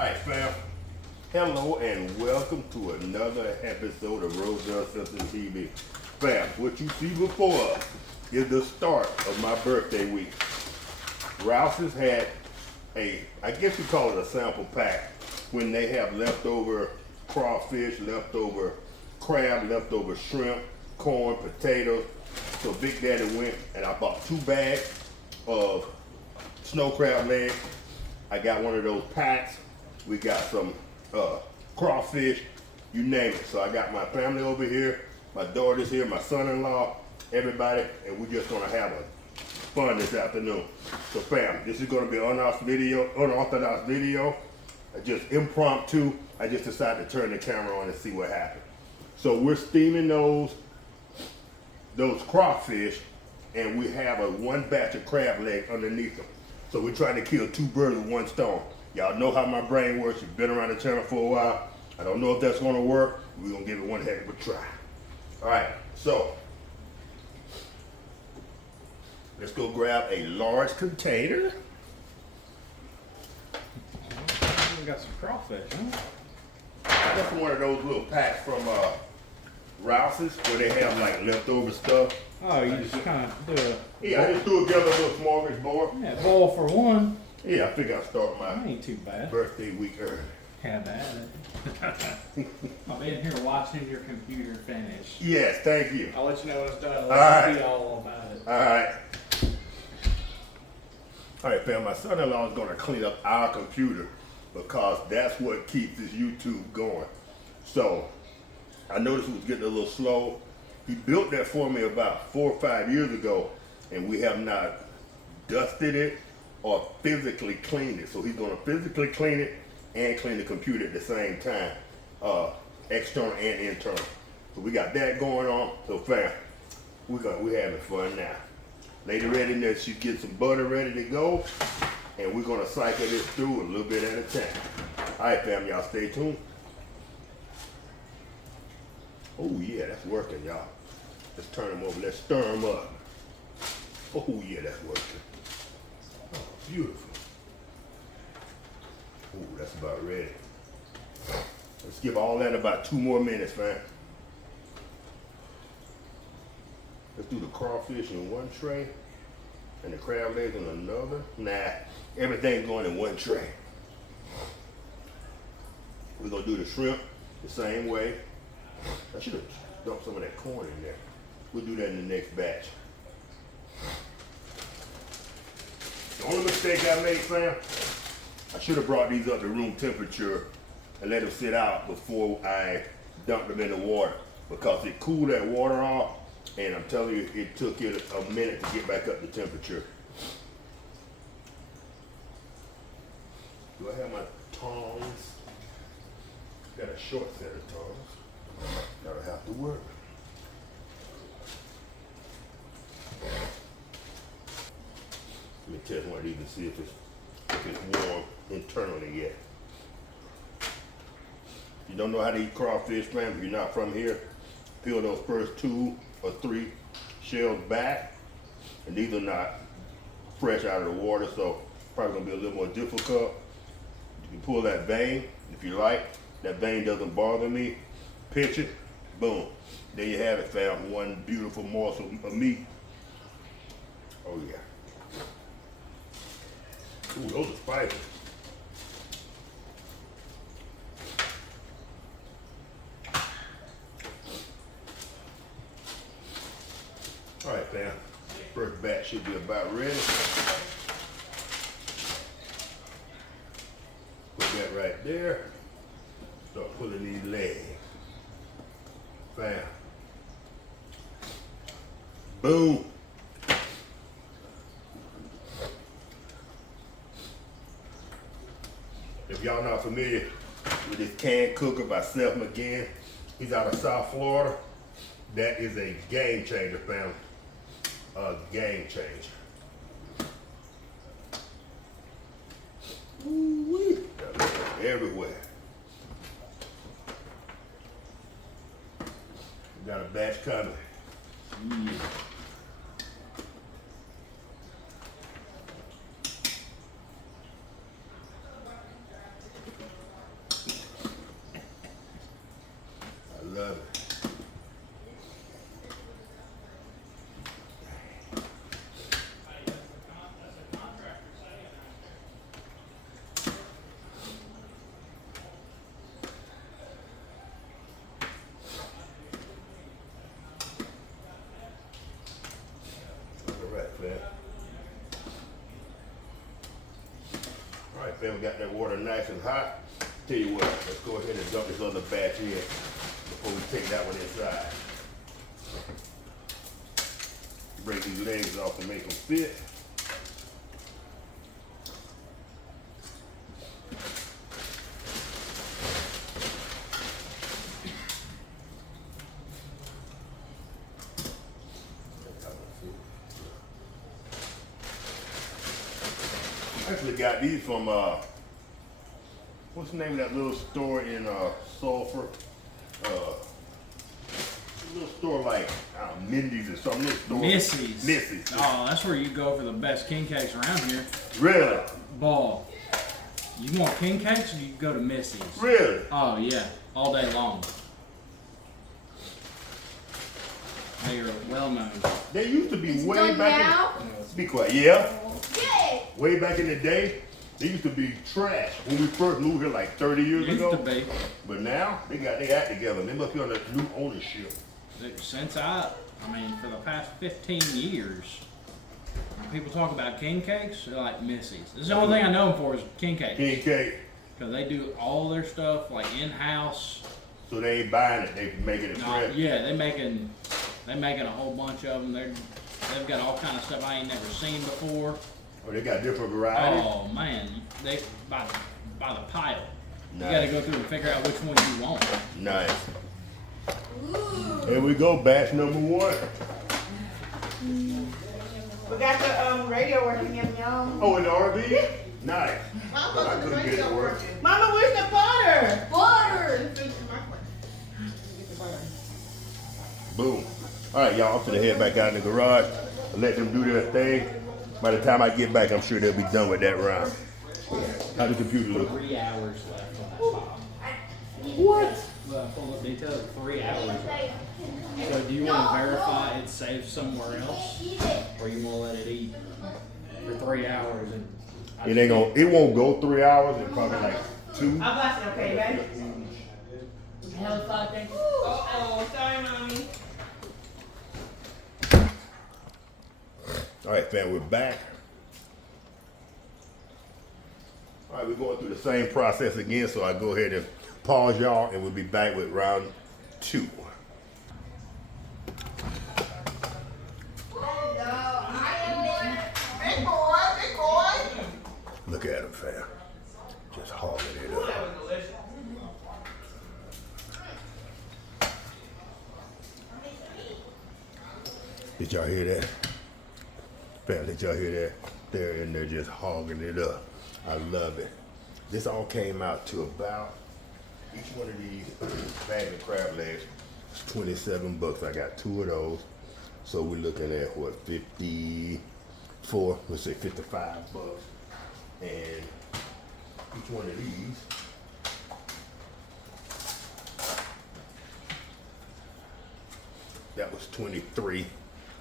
Alright, fam. Hello and welcome to another episode of Roselle Simpson TV. Fam, what you see before us is the start of my birthday week. Rouse's had I guess you call it a sample pack, when they have leftover crawfish, leftover crab, leftover shrimp, corn, potatoes. So Big Daddy went and I bought 2 bags of snow crab legs. I got one of those packs. We got some crawfish, you name it. So I got my family over here, my daughter's here, my son-in-law, everybody, and we're just gonna have a fun this afternoon. So fam, this is gonna be an unorthodox video, just impromptu. I just decided to turn the camera on and see what happened. So we're steaming those crawfish, and we have one batch of crab leg underneath them. So we're trying to kill 2 birds with 1 stone. Y'all know how my brain works. You've been around the channel for a while. I don't know if that's gonna work. We're gonna give it one heck of a try. All right, so let's go grab a large container. We got some crawfish, huh? That's one of those little packs from Rouse's where they have like leftover stuff. Oh, you just kind of do a Yeah, I just threw together a little smorgasbord. bowl for one. Yeah, I figured I'd start That my ain't too bad. birthday week early. Have at it. I'm in here watching your computer finish. Yes, thank you. I'll let you know when it's done. All right. Be all about it. All right, fam, my son-in-law is gonna clean up our computer because that's what keeps this YouTube going. So, I noticed it was getting a little slow. He built that for me about 4 or 5 years ago, and we have not dusted it or physically cleaned it. So he's gonna physically clean it and clean the computer at the same time, external and internal. So we got that going on. So fam, we're having fun now. Lady ready there, she's getting some butter ready to go, and we're gonna cycle this through a little bit at a time. All right, fam, y'all stay tuned. Oh yeah, that's working, y'all. Let's turn them over. Let's stir them up. Oh yeah, that's working. Oh, beautiful. Oh, that's about ready. Let's give all that about 2 more minutes, man. Let's do the crawfish in 1 tray and the crab legs in another. Nah, everything's going in 1 tray. We're gonna do the shrimp the same way. I should have dumped some of that corn in there. We'll do that in the next batch. The only mistake I made, fam, I should have brought these up to room temperature and let them sit out before I dumped them in the water, because it cooled that water off, and I'm telling you, it took it a minute to get back up to temperature. Do I have my tongs? Got a short set of tongs. That'll have to work. Let me test one of these and see if it's warm internally yet. If you don't know how to eat crawfish, fam, if you're not from here, peel those first 2 or 3 shells back. And these are not fresh out of the water, so probably gonna be a little more difficult. You can pull that vein if you like. That vein doesn't bother me. Pinch it, boom. There you have it, fam. 1 beautiful morsel of meat. Oh yeah. Ooh, those are spicy. All right, fam. First batch should be about ready. Put that right there. Start pulling these legs. Bam. Boom. If y'all not familiar with this can cooker by Seth McGinn, he's out of South Florida. That is a game changer, fam. A game changer. Ooh-wee. Got everywhere. We got a batch coming. Yeah. fam, we got that water nice and hot. Tell you what, let's go ahead and dump this other batch in before we take that one inside. Break these legs off and make them fit. I actually got these from what's the name of that little store in Sulphur? A little store like Mindy's or some little store. Missy's. Missy's. Oh, that's where you go for the best king cakes around here. Really? Ball. You want king cakes, you go to Missy's. Really? Oh yeah, all day long. They are well known. They used to be It's way done back now? in, be quiet, yeah. Yay! Way back in the day, they used to be trash when we first moved here like 30 years Used ago. to be. But now they got their act together. They must be on a new ownership. Since I mean, for the past 15 years, when people talk about king cakes, they're like Missy's. This is the only thing I know them for is king cakes. King cake. Because they do all their stuff like in-house. So they ain't buying it, they making it fresh. Yeah, they making a whole bunch of them. They've got all kind of stuff I ain't never seen before. Oh, they got different varieties. Oh man, they by the pile. Nice. You got to go through and figure out which one you want. Nice. Ooh. Here we go, batch number 1. We got the radio working, yum yum. Oh, in the RV? Nice. Mama, I couldn't get it to work. Mama, where's the butter? Butter! Boom. All right, y'all, I'm gonna head back out in the garage and let them do their thing. By the time I get back, I'm sure they'll be done with that round. How the computer look? 3 hours left on that bob. What? Well, full of details, 3 hours left. So do you want to verify it's saved somewhere else, or you want to let it eat for 3 hours and? It won't go 3 hours. It's probably like 2. I'm watching, okay, baby? Uh-oh, sorry, mommy. All right, fam, we're back. All right, we're going through the same process again, so I go ahead and pause y'all, and we'll be back with round 2. Big boy, big boy. Look at him, fam. Just hogging it up. That was delicious. Did y'all hear that? Fam, did y'all hear that? They're in there just hogging it up. I love it. This all came out to about, each one of these bag of crab legs is 27 bucks. I got 2 of those. So we're looking at what, 54, let's say 55 bucks. And each one of these that was 23.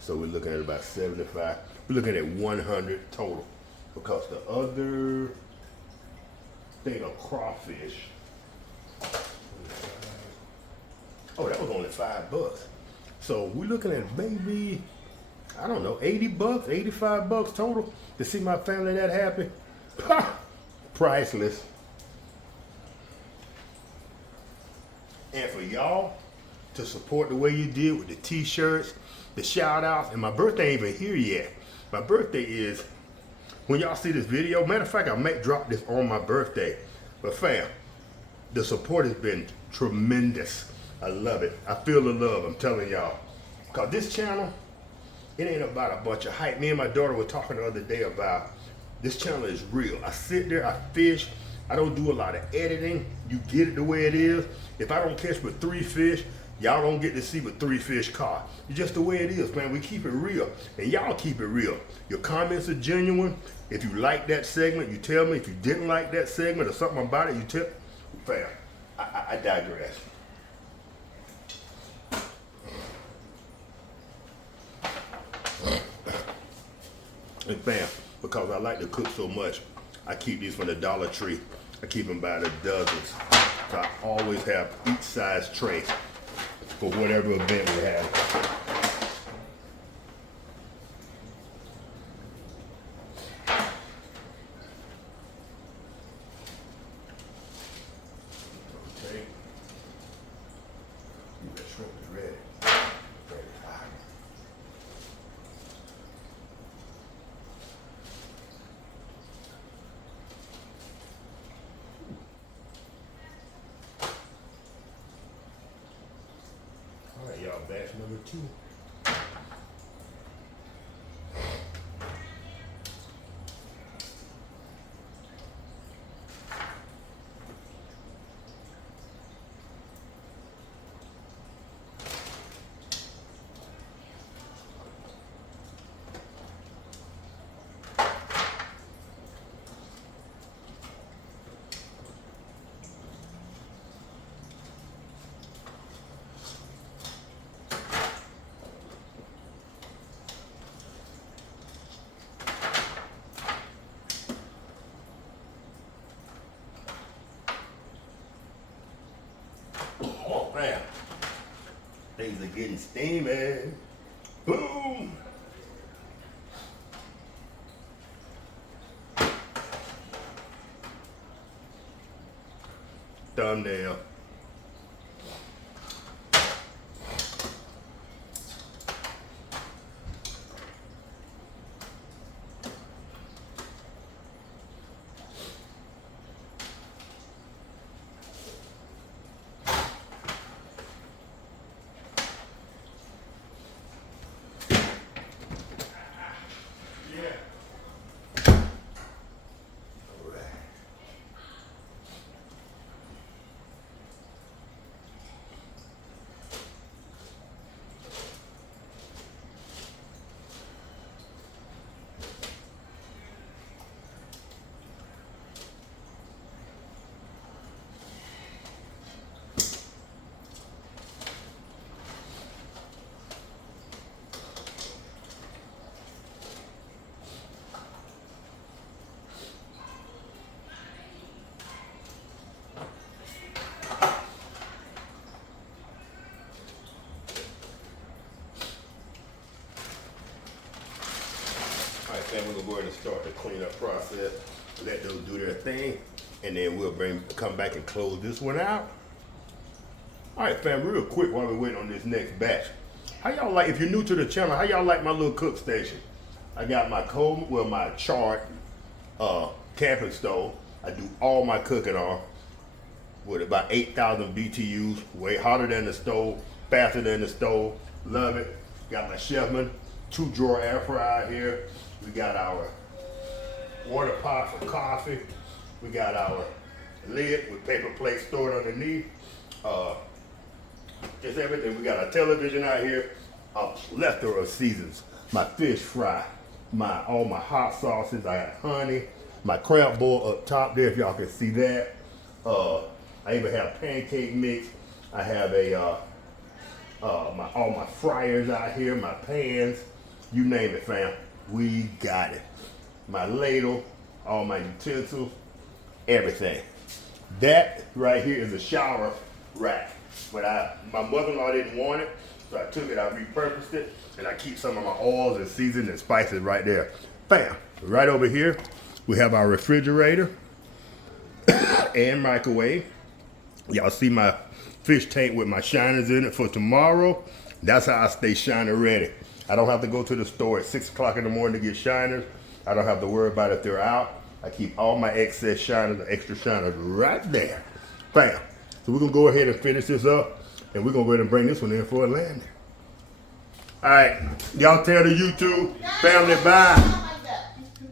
So we're looking at about 75. We're looking at 100 total because the other thing of crawfish, oh, that was only 5 bucks. So we're looking at maybe, I don't know, 80 bucks, 85 bucks total to see my family that happy. Priceless. And for y'all to support the way you did with the t-shirts, the shout outs, and my birthday ain't even here yet. My birthday is, when y'all see this video, matter of fact, I may drop this on my birthday. But fam, the support has been tremendous. I love it. I feel the love, I'm telling y'all. Because this channel, it ain't about a bunch of hype. Me and my daughter were talking the other day about this channel is real. I sit there, I fish. I don't do a lot of editing. You get it the way it is. If I don't catch but 3 fish, y'all don't get to see but 3 fish caught. It's just the way it is, man. We keep it real. And y'all keep it real. Your comments are genuine. If you like that segment, you tell me. If you didn't like that segment or something about it, you tell. Fam, I digress. And fam, because I like to cook so much, I keep these from the Dollar Tree. I keep them by the dozens. So I always have each size tray for whatever event we have. batch number 2. Man, things are getting steamy. Boom! Thumbnail. Then we're gonna go ahead and start the cleanup process. Let those do their thing, and then we'll come back and close this one out. All right, fam, real quick while we're waiting on this next batch. How y'all like, if you're new to the channel, how y'all like my little cook station? I got my my charred camping stove. I do all my cooking on with about 8,000 BTUs, way hotter than the stove, faster than the stove. Love it. Got my Chefman 2-drawer air fryer here. We got our water pot for coffee. We got our lid with paper plates stored underneath. Just everything. We got our television out here. A plethora of seasons. My fish fry. All my hot sauces. I got honey. My crab boil up top there, if y'all can see that. I even have pancake mix. I have all my fryers out here, my pans. You name it, fam. We got it. My ladle, all my utensils, everything. That right here is a shower rack. But my mother-in-law didn't want it, so I took it, I repurposed it, and I keep some of my oils and seasonings and spices right there. Bam! Right over here, we have our refrigerator and microwave. Y'all see my fish tank with my shiners in it for tomorrow. That's how I stay shiner ready. I don't have to go to the store at 6 o'clock in the morning to get shiners. I don't have to worry about if they're out. I keep all my excess shiners, the extra shiners right there. Bam. So we're gonna go ahead and finish this up, and we're gonna go ahead and bring this one in for a landing. All right, y'all tell the YouTube family bye.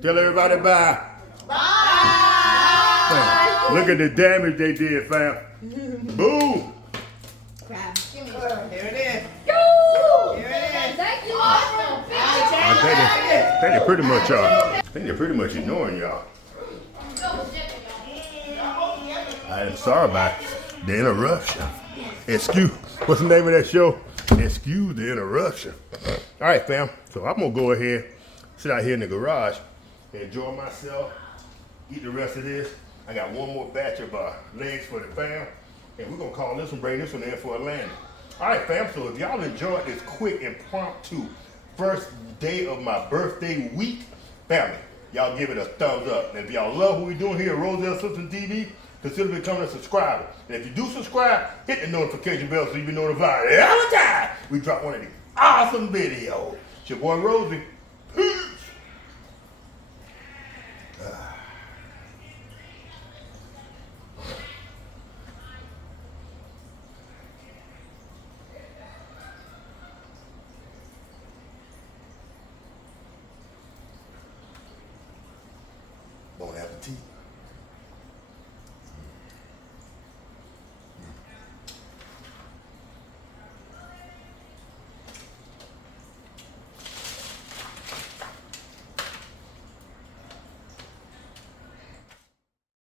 Tell everybody bye. Bye. Look at the damage they did, fam. Boom. There it is. Thank you. Awesome. I think they're pretty much ignoring y'all. I am sorry about the interruption. What's the name of that show? Excuse the interruption. All right, fam. So I'm gonna go ahead, sit out here in the garage, and enjoy myself, eat the rest of this. I got one more batch of legs for the fam, and we're gonna call this one, bring this one in for a landing. All right, fam. So if y'all enjoyed this quick impromptu first day of my birthday week, family, y'all give it a thumbs up. And if y'all love what we're doing here at Roselle Simpson TV, consider becoming a subscriber. And if you do subscribe, hit the notification bell so you be notified every time we drop one of these awesome videos. It's your boy Rosie. Peace. teeth.